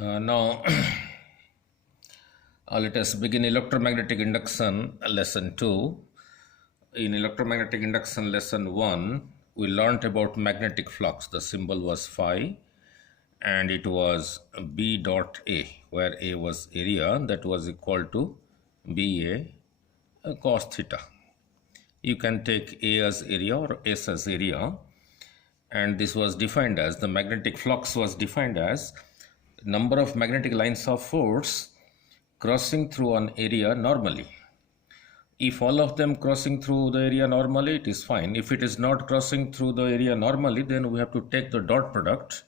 Now, let us begin electromagnetic induction lesson 2. In electromagnetic induction lesson 1, we learnt about magnetic flux. The symbol was phi and it was B dot A, where A was area, that was equal to BA cos theta. You can take A as area or S as area, and this was defined as, the magnetic flux was defined as number of magnetic lines of force crossing through an area normally. If all of them crossing through the area normally, it is fine. If it is not crossing through the area normally, then we have to take the dot product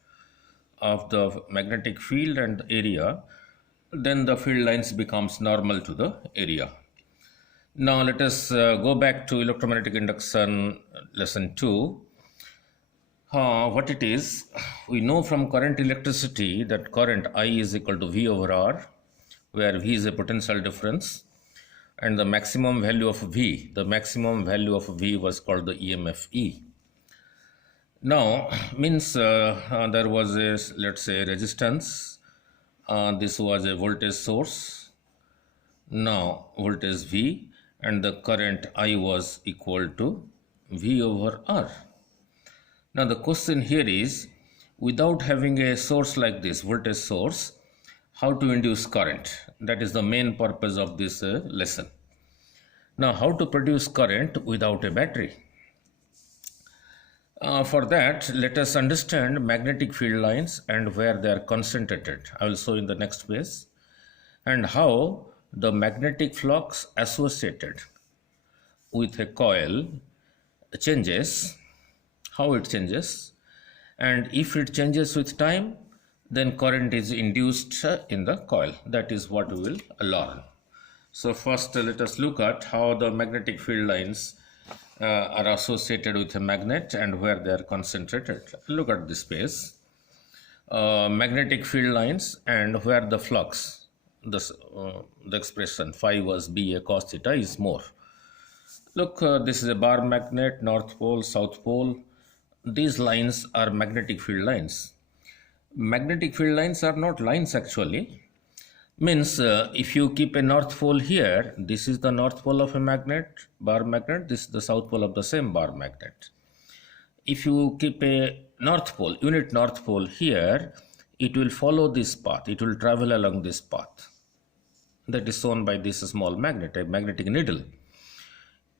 of the magnetic field and the area. Then the field lines becomes normal to the area. Now let us go back to electromagnetic induction lesson 2. What it is, we know from current electricity that current I is equal to V over R, where V is a potential difference, and the maximum value of V, was called the EMF E. Now, means there was a, let's say, resistance. This was a voltage source. Now, voltage V, and the current I was equal to V over R. Now the question here is, without having a source like this, voltage source, how to induce current? That is the main purpose of this lesson. Now, how to produce current without a battery? For that, let us understand magnetic field lines and where they are concentrated. I will show in the next page. And how the magnetic flux associated with a coil changes, how it changes, and if it changes with time, then current is induced in the coil. That is what we will learn. So first let us look at how the magnetic field lines are associated with a magnet and where they are concentrated. Look at this page. Magnetic field lines and where the flux, the expression phi was BA cos theta is more. Look, this is a bar magnet, north pole, south pole. These lines are magnetic field lines. Magnetic field lines are not lines actually. Means if you keep a north pole here, this is the north pole of a magnet, bar magnet, this is the south pole of the same bar magnet. If you keep a north pole, unit north pole here, it will follow this path, it will travel along this path. That is shown by this small magnet, a magnetic needle.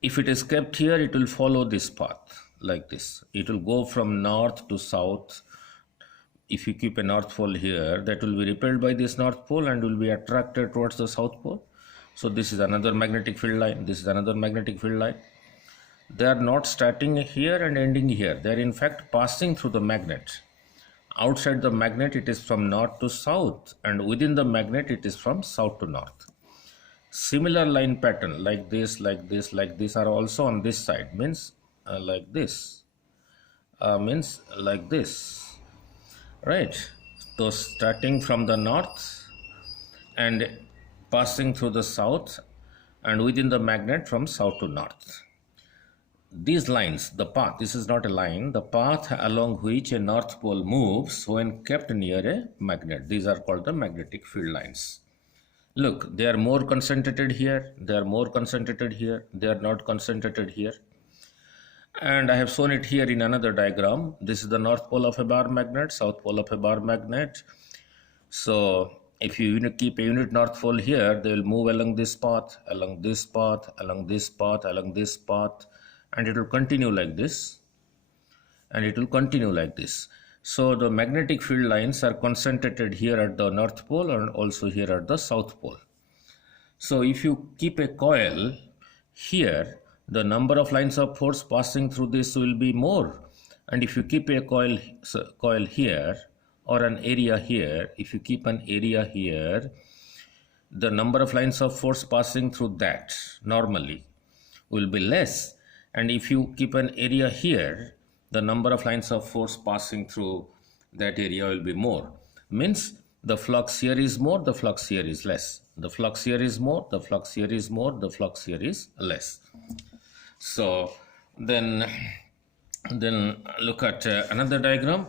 If it is kept here, it will follow this path like this. It will go from north to south. If you keep a north pole here, that will be repelled by this north pole and will be attracted towards the south pole. So this is another magnetic field line. This is another magnetic field line. They are not starting here and ending here. They are in fact passing through the magnet. Outside the magnet, it is from north to south, and within the magnet, it is from south to north. Similar line pattern like this, like this, like this are also on this side. Means like this. Means like this. Right, so starting from the north and passing through the south and within the magnet from south to north. These lines, the path, this is not a line, the path along which a north pole moves when kept near a magnet. These are called the magnetic field lines. Look, they are more concentrated here, they are more concentrated here, they are not concentrated here. And I have shown it here in another diagram. This is the north pole of a bar magnet, south pole of a bar magnet. So if you keep a unit north pole here, they will move along this path, along this path, along this path, along this path, and it will continue like this, and it will continue like this. So the magnetic field lines are concentrated here at the north pole and also here at the south pole. So if you keep a coil here, the number of lines of force passing through this will be more. And if you keep a coil here or an area here, if you keep an area here, the number of lines of force passing through that normally will be less. And if you keep an area here, the number of lines of force passing through that area will be more. Means the flux here is more, the flux here is less. The flux here is more, the flux here is more, the flux here is less. So then look at another diagram.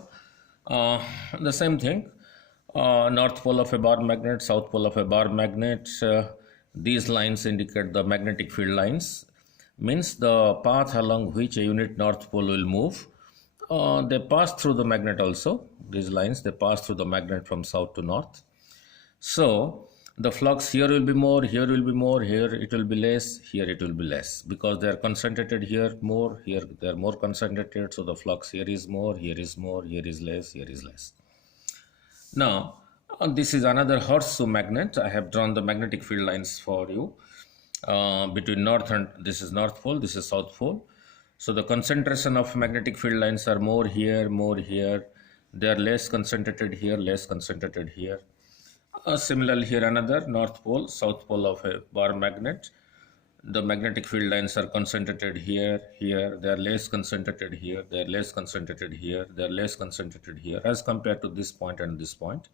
The same thing. North pole of a bar magnet, south pole of a bar magnet. These lines indicate the magnetic field lines, means the path along which a unit north pole will move. They pass through the magnet also. These lines, they pass through the magnet from south to north. So the flux here will be more, here will be more, here it will be less, here it will be less, because they are concentrated here more, here they are more concentrated. So the flux here is more, here is more, here is less, here is less. Now, this is another horseshoe magnet. I have drawn the magnetic field lines for you between north and this is north pole, this is south pole. So the concentration of magnetic field lines are more here, more here. They are less concentrated here, less concentrated here. Similarly, here another north pole, south pole of a bar magnet. The magnetic field lines are concentrated here, here. They are less concentrated here, they are less concentrated here, they are less concentrated here as compared to this point and this point.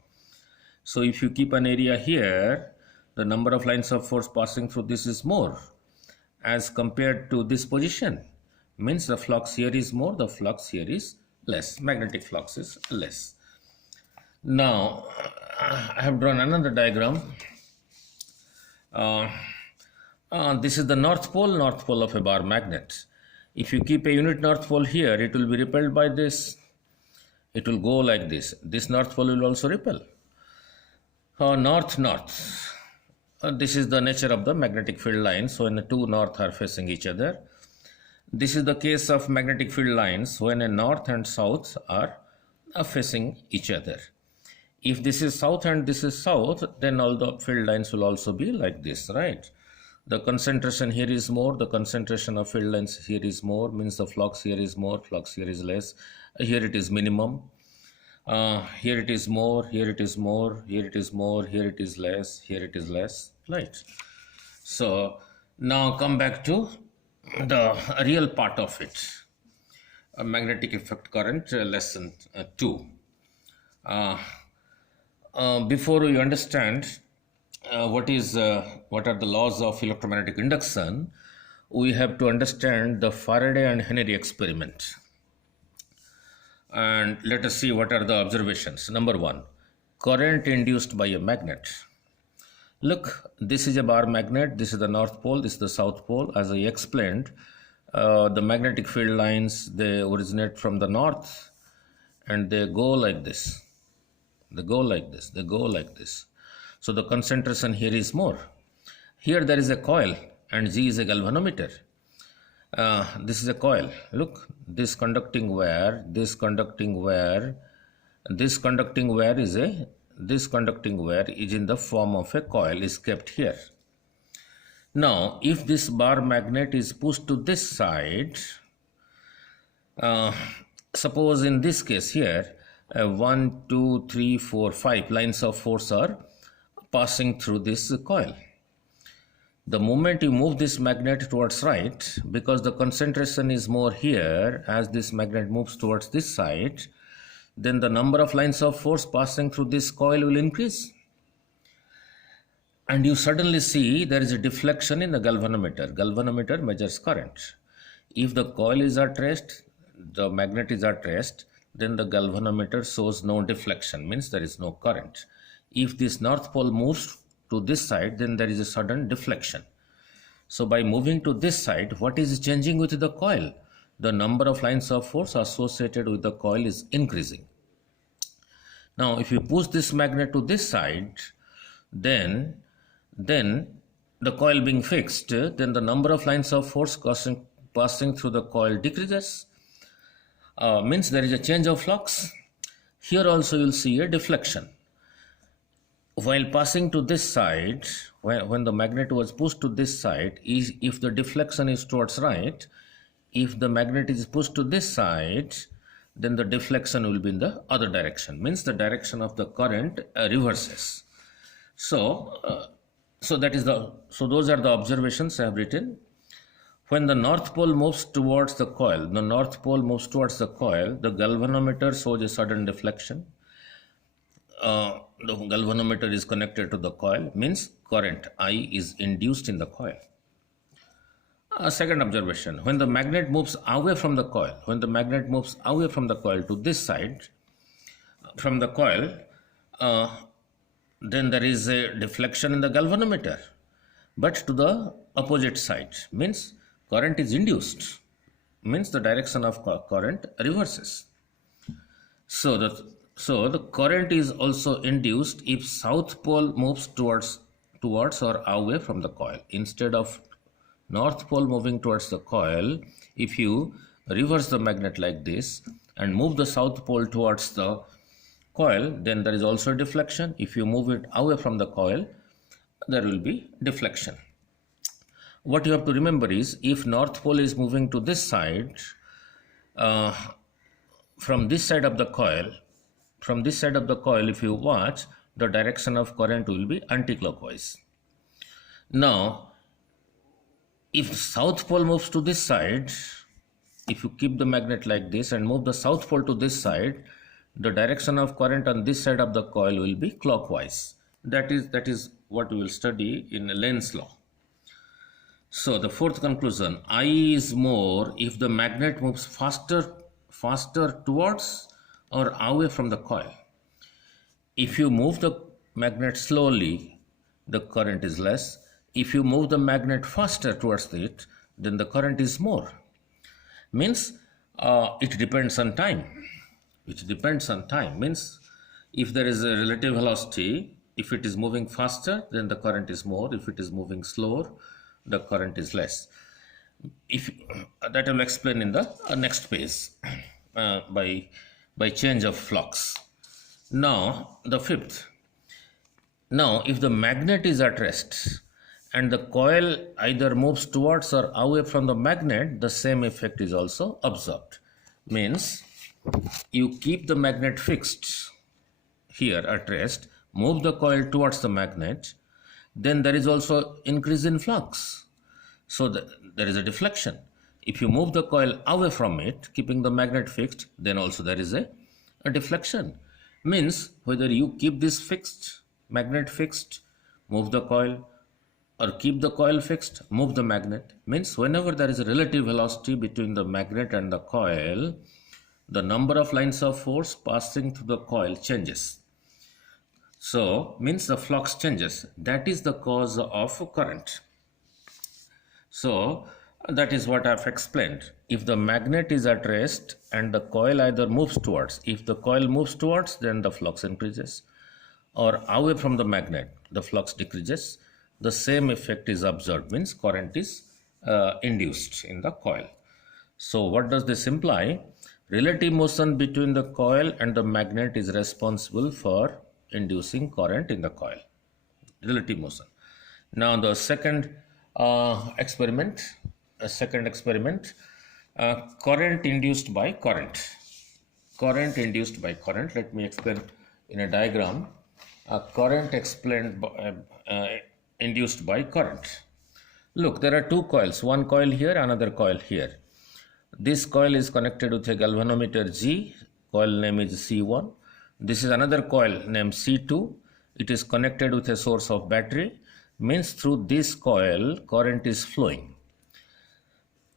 So if you keep an area here, the number of lines of force passing through this is more as compared to this position. Means the flux here is more, the flux here is less. Magnetic flux is less. Now, I have drawn another diagram. This is the north pole of a bar magnet. If you keep a unit north pole here, it will be repelled by this. It will go like this. This north pole will also repel. North. This is the nature of the magnetic field lines when the two north are facing each other. This is the case of magnetic field lines when a north and south are facing each other. If this is south and this is south, then all the field lines will also be like this, right? The concentration here is more, the concentration of field lines here is more, means the flux here is more, flux here is less. Here it is minimum. Here it is more, here it is more, here it is more, here it is less, here it is less, right? So now come back to the real part of it. Magnetic effect current, lesson 2. Before we understand what are the laws of electromagnetic induction, we have to understand the Faraday and Henry experiment. And let us see what are the observations. Number 1, current induced by a magnet. Look, this is a bar magnet, this is the north pole, this is the south pole. As I explained, the magnetic field lines, they originate from the north and they go like this. They go like this, they go like this. So the concentration here is more. Here there is a coil and G is a galvanometer. This is a coil. Look, this conducting wire is in the form of a coil, is kept here. Now, if this bar magnet is pushed to this side, suppose in this case here, 1, 2, 3, 4, 5 lines of force are passing through this coil. The moment you move this magnet towards right, because the concentration is more here, as this magnet moves towards this side, then the number of lines of force passing through this coil will increase. And you suddenly see there is a deflection in the galvanometer. Galvanometer measures current. If the coil is at rest, the magnet is at rest, then the galvanometer shows no deflection, means there is no current. If this north pole moves to this side, then there is a sudden deflection. So by moving to this side, what is changing with the coil? The number of lines of force associated with the coil is increasing. Now, if you push this magnet to this side, then the coil being fixed, then the number of lines of force passing through the coil decreases. Means there is a change of flux. Here also you will see a deflection. While passing to this side, when the magnet was pushed to this side, if the deflection is towards right, if the magnet is pushed to this side, then the deflection will be in the other direction, means the direction of the current reverses. So those are the observations I have written. When the north pole moves towards the coil, the galvanometer shows a sudden deflection. The galvanometer is connected to the coil, means current I is induced in the coil. Second observation, when the magnet moves away from the coil, to this side from the coil, uh, then there is a deflection in the galvanometer, but to the opposite side, means current is induced, means the direction of current reverses. So the current is also induced if south pole moves towards or away from the coil. Instead of north pole moving towards the coil, if you reverse the magnet like this and move the south pole towards the coil, then there is also deflection. If you move it away from the coil, there will be deflection. What you have to remember is, if north pole is moving to this side, uh, from this side of the coil, if you watch, the direction of current will be anticlockwise. Now, if south pole moves to this side, if you keep the magnet like this and move the south pole to this side, the direction of current on this side of the coil will be clockwise. That is what we will study in Lenz law. So the fourth conclusion, I is more if the magnet moves faster towards or away from the coil. If you move the magnet slowly, the current is less. If you move the magnet faster towards it, then the current is more. Means it depends on time. Means if there is a relative velocity, if it is moving faster, then the current is more. If it is moving slower, the current is less. That I will explain in the next page by change of flux. Now the fifth. Now if the magnet is at rest and the coil either moves towards or away from the magnet, the same effect is also observed. Means you keep the magnet fixed here at rest, move the coil towards the magnet, then there is also increase in flux. So there is a deflection. If you move the coil away from it, keeping the magnet fixed, then also there is a deflection. Means whether you keep this fixed, magnet fixed, move the coil, or keep the coil fixed, move the magnet, means whenever there is a relative velocity between the magnet and the coil, the number of lines of force passing through the coil changes. So means the flux changes. That is the cause of current. So that is what I have explained. If the magnet is at rest and the coil either moves towards, if the coil moves towards, then the flux increases, or away from the magnet, the flux decreases. The same effect is observed, means current is induced in the coil. So what does this imply? Relative motion between the coil and the magnet is responsible for inducing current in the coil. Relative motion. Now the second experiment, current induced by current. Current induced by current. Let me explain in a diagram. Current explained by, induced by current. Look, there are two coils, one coil here, another coil here. This coil is connected with a galvanometer G, coil name is C1. This is another coil named C2. It is connected with a source of battery, means through this coil current is flowing.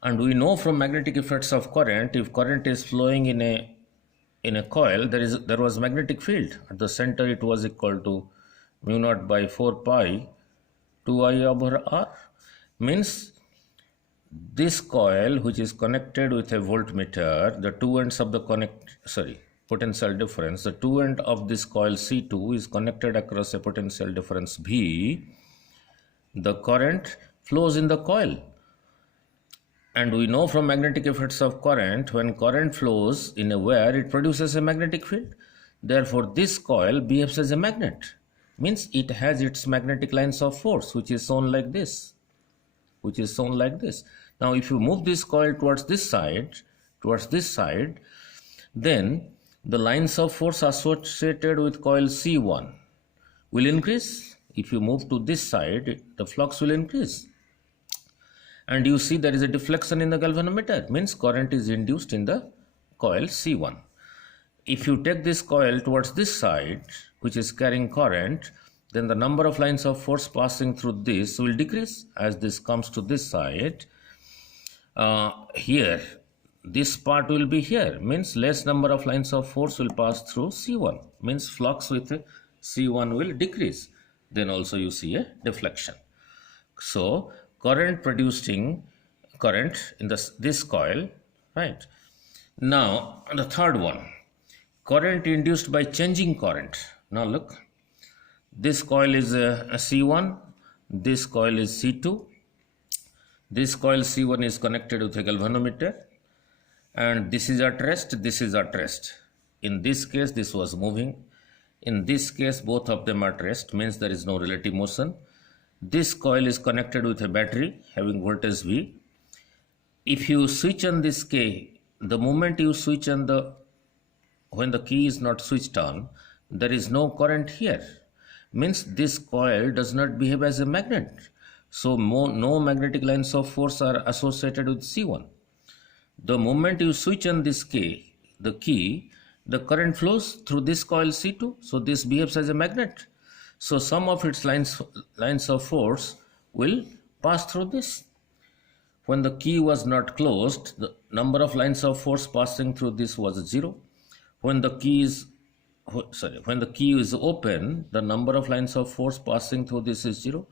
And we know from magnetic effects of current, if current is flowing in a coil, there was magnetic field. At the center it was equal to mu naught by 4 pi 2I over R. Means this coil, which is connected with a voltmeter, the two ends of the potential difference, the two end of this coil C2 is connected across a potential difference V. The current flows in the coil. And we know from magnetic effects of current, when current flows in a wire, it produces a magnetic field. Therefore, this coil behaves as a magnet. Means it has its magnetic lines of force, which is shown like this. Now, if you move this coil towards this side, then the lines of force associated with coil C1 will increase. If you move to this side, the flux will increase. And you see there is a deflection in the galvanometer, means current is induced in the coil C1. If you take this coil towards this side, which is carrying current, then the number of lines of force passing through this will decrease as this comes to this side. Here, this part will be here, means less number of lines of force will pass through C1, means flux with C1 will decrease. Then also you see a deflection. So current producing current in this coil, right? Now the third one, current induced by changing current. Now look, this coil is a C1, this coil is C2. This coil C1 is connected with a galvanometer, and this is at rest, this is at rest. In this case, this was moving. In this case, both of them are at rest, means there is no relative motion. This coil is connected with a battery having voltage V. If you switch on this key, the moment you switch on when the key is not switched on, there is no current here. Means this coil does not behave as a magnet. So no magnetic lines of force are associated with C1. The moment you switch on this key, the current flows through this coil C2. So this behaves as a magnet. So some of its lines of force will pass through this. When the key was not closed, the number of lines of force passing through this was 0. When the key is open, the number of lines of force passing through this is 0.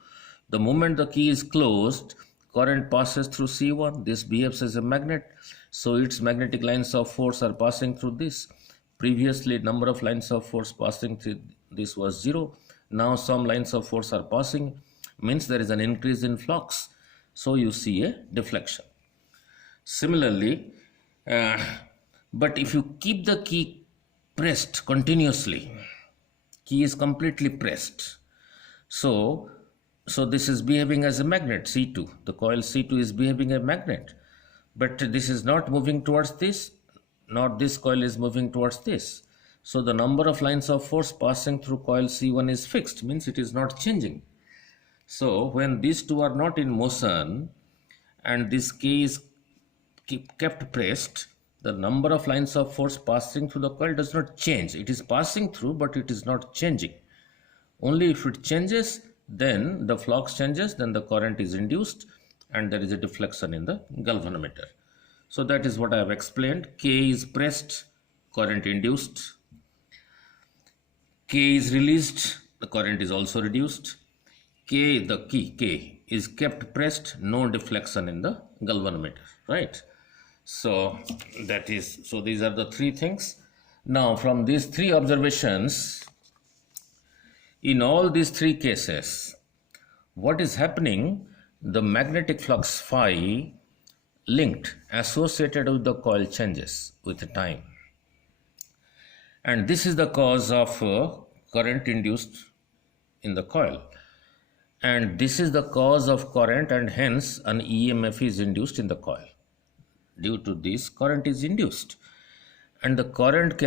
The moment the key is closed, current passes through C1. This behaves as a magnet, so its magnetic lines of force are passing through this. Previously, number of lines of force passing through this was 0. Now some lines of force are passing, means there is an increase in flux. So you see a deflection. Similarly, but if you keep the key pressed continuously, key is completely pressed. So this is behaving as a magnet, C2. The coil C2 is behaving as a magnet. But this is not moving towards this, nor this coil is moving towards this. So the number of lines of force passing through coil C1 is fixed, means it is not changing. So when these two are not in motion and this key is kept pressed, the number of lines of force passing through the coil does not change. It is passing through, but it is not changing. Only if it changes, then the flux changes, then the current is induced and there is a deflection in the galvanometer. So that is what I have explained. K is pressed, current induced. K is released, the current is also reduced. The key K is kept pressed, no deflection in the galvanometer, right? So these are the three things. Now from these three observations, in all these three cases, what is happening? The magnetic flux phi linked, associated with the coil changes with time. And this is the cause of current induced in the coil. And this is the cause of current, and hence an EMF is induced in the coil. Due to this, current is induced. And the current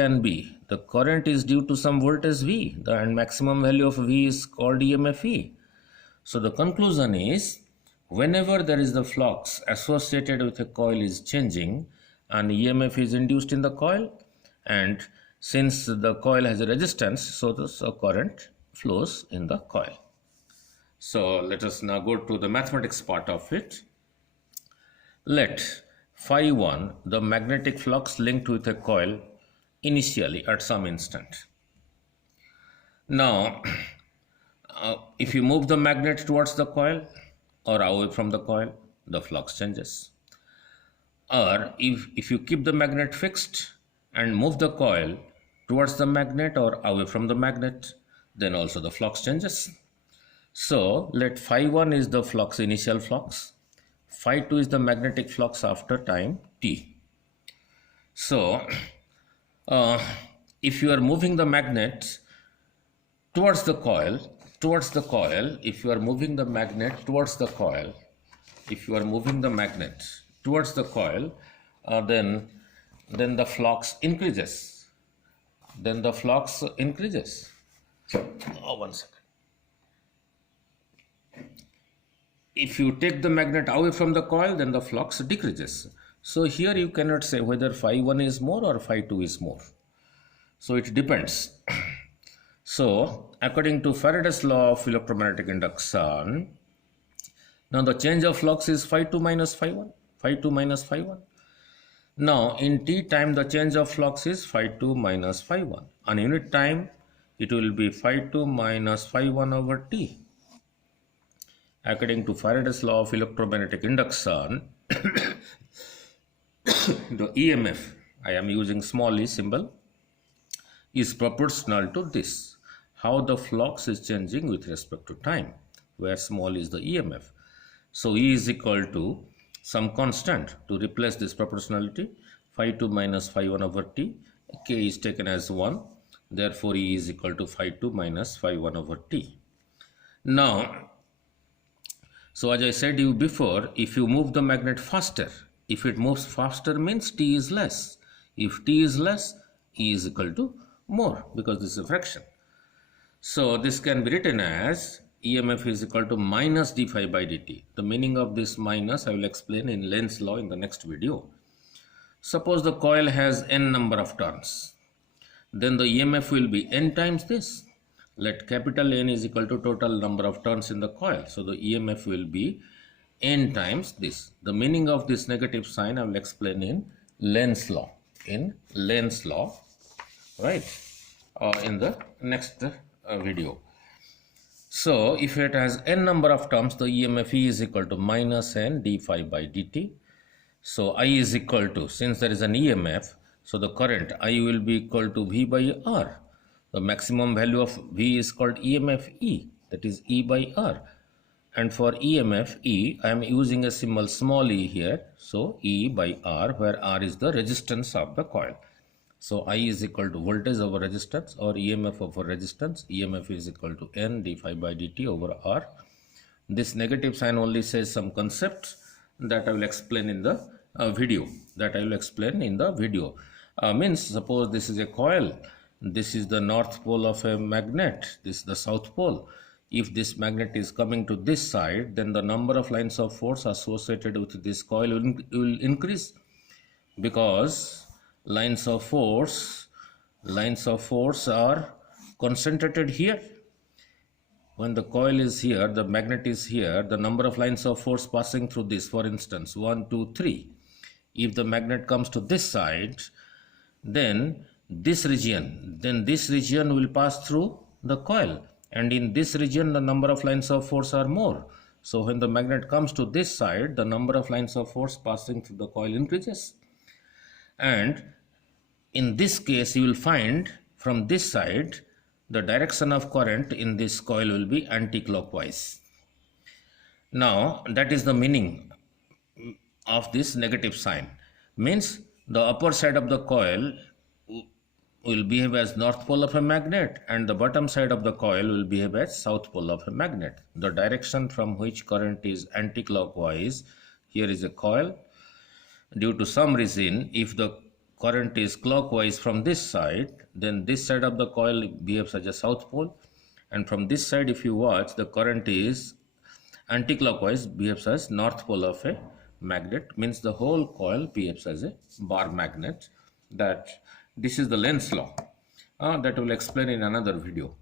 is due to some voltage V, and maximum value of V is called EMF E. So the conclusion is, whenever there is the flux associated with a coil is changing, an EMF is induced in the coil, and since the coil has a resistance, so the current flows in the coil. So let us now go to the mathematics part of it. Let phi 1, the magnetic flux linked with a coil initially at some instant. Now, if you move the magnet towards the coil or away from the coil, the flux changes. Or if you keep the magnet fixed and move the coil towards the magnet or away from the magnet, then also the flux changes. So let phi 1 is the flux, initial flux. Phi 2 is the magnetic flux after time t. So if you are moving the magnet towards the coil, if you are moving the magnet towards the coil, then the flux increases. Oh, 1 second. If you take the magnet away from the coil, then the flux decreases. So here you cannot say whether phi 1 is more or phi 2 is more. So it depends. So according to Faraday's law of electromagnetic induction, now the change of flux is phi 2 minus phi 1. Now in t time the change of flux is phi 2 minus phi 1. On unit time, it will be phi 2 minus phi 1 over t. According to Faraday's law of electromagnetic induction, the EMF, I am using small e symbol, is proportional to this, how the flux is changing with respect to time, where small is the EMF. So E is equal to some constant to replace this proportionality, phi 2 minus phi 1 over t, k is taken as 1, therefore E is equal to phi 2 minus phi 1 over t. Now, so as I said you before, if you move the magnet faster, if it moves faster means T is less. If T is less, E is equal to more, because this is a fraction. So this can be written as EMF is equal to minus d phi by dt. The meaning of this minus I will explain in Lenz's law in the next video. Suppose the coil has n number of turns. Then the EMF will be n times this. Let capital N is equal to total number of turns in the coil. So the EMF will be n times this. The meaning of this negative sign I will explain in Lenz's law. In Lenz's law, right? In the next video. So if it has n number of terms, the EMF E is equal to minus n d phi by dt. So I is equal to, since there is an EMF, so the current I will be equal to V by R. The maximum value of V is called EMF E, that is E by R. And for EMF E, I am using a symbol small e here. So E by R, where R is the resistance of the coil. So I is equal to voltage over resistance, or EMF over resistance. EMF is equal to N d phi by dt over R. This negative sign only says some concepts that I will explain in the video. Means suppose this is a coil. This is the north pole of a magnet. This is the south pole. If this magnet is coming to this side, then the number of lines of force associated with this coil will increase, because lines of force are concentrated here. When the coil is here, the magnet is here, the number of lines of force passing through this, for instance, 1, 2, 3. If the magnet comes to this side, then this region will pass through the coil, and in this region the number of lines of force are more. So when the magnet comes to this side, the number of lines of force passing through the coil increases. And in this case, you will find from this side, the direction of current in this coil will be anti-clockwise. Now, that is the meaning of this negative sign. Means the upper side of the coil will behave as north pole of a magnet, and the bottom side of the coil will behave as south pole of a magnet. The direction from which current is anti-clockwise, here is a coil. Due to some reason, if the current is clockwise from this side, then this side of the coil behaves as a south pole, and from this side, if you watch, the current is anti-clockwise, behaves as north pole of a magnet. Means the whole coil behaves as a bar magnet. That this is the Lenz's law that I will explain in another video.